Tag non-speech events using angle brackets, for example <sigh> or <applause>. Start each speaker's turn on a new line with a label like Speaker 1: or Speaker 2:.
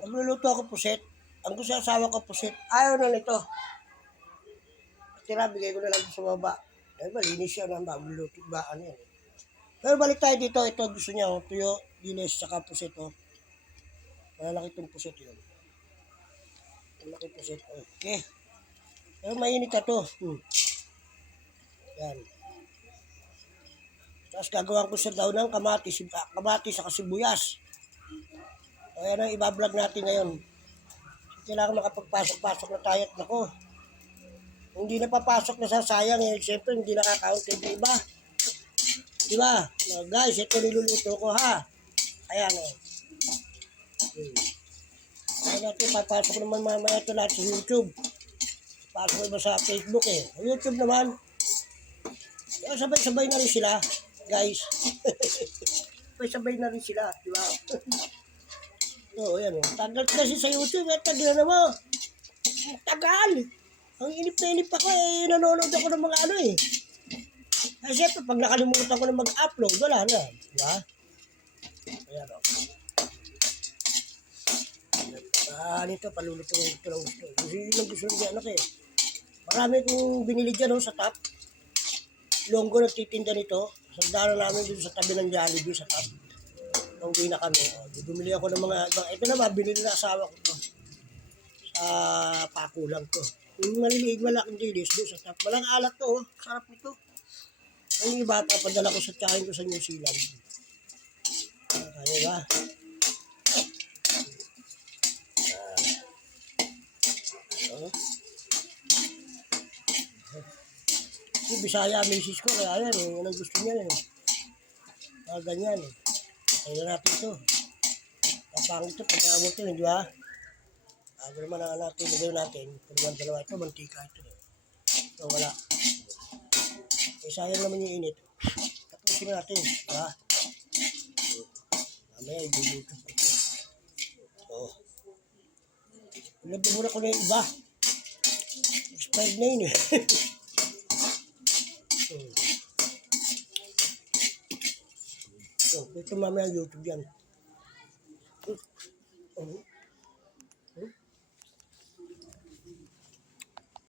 Speaker 1: Nagluluto ako puset. Ang gusto asawa ko puset. Ayaw na nito. Tira, bigay ko na lang sa baba. Eh, malinis siya ng magluluto. Ba, ano yan. Pero balik tayo dito. Ito gusto niya. Oh, tuyo, dilis, saka puset. Oh. Malalaki itong puset yun. Malaki puset. Okay. Pero mainit na to. Hmm. Yan. Tapos gagawa ko sa daw ng kamatis, kamatis sa sibuyas. O yan ang ibablog natin ngayon. Kailangan makapagpasok-pasok na tayo at nako. Hindi na papasok na sasayang eh, siyempre hindi nakakount yung iba. Di ba? Mga guys, ito niluluto ko ha. Ayan o. Hmm. Kaya natin, papasok naman mamaya ito lahat sa YouTube. Pasok iba sa Facebook eh. YouTube naman, kaya sabay-sabay na rin sila, guys. <laughs> sabay-sabay na rin sila, di ba? <laughs> Oo, yan o. Tagal kasi sa YouTube, eh, tagal na mo. Tagal. Ang inip na inip ako eh, nanonood ako ng mga ano eh. Kasi syempre, pag nakalimutan ko na mag-upload, wala na. Di ba? Ayan o. Ah, nito, palulutuin ko lang gusto. Kasi yun ang gusto ng anak eh. Marami kong binili dyan oh, sa top. Longgo nagtitinda nito. Sandala namin dito sa tabi ng Jollibee sa top. Nung uwi na kami. Oh, bumili ako ng mga, ibang- ito naman, binili na asawa ko to. Sa pako lang to. Yung maliliig malaking dilis doon sa top. Walang alat to, oh. sarap nito. Ang iba pa, padala ko sa tiyahin ko sa New Zealand. Ah, Kaya ba? Oh. Si Bisaya, misis ko, kaya yan, eh, yan ang gusto niya eh. Mga ganyan eh. Natin ito. Kapangit ito, pagkamot ito, di ba? Ako naman ang natin, lagay natin. Naman dalawa ito, mantika ito. Ito, wala. Eh, sayang naman yung init. Tapusin natin, di ba? Mamaya, ibuluto ko ito. Ilagay muna ko na yung iba. Expired na yun eh. <laughs> Hmm. So, ito mamaya YouTube yan. Oh.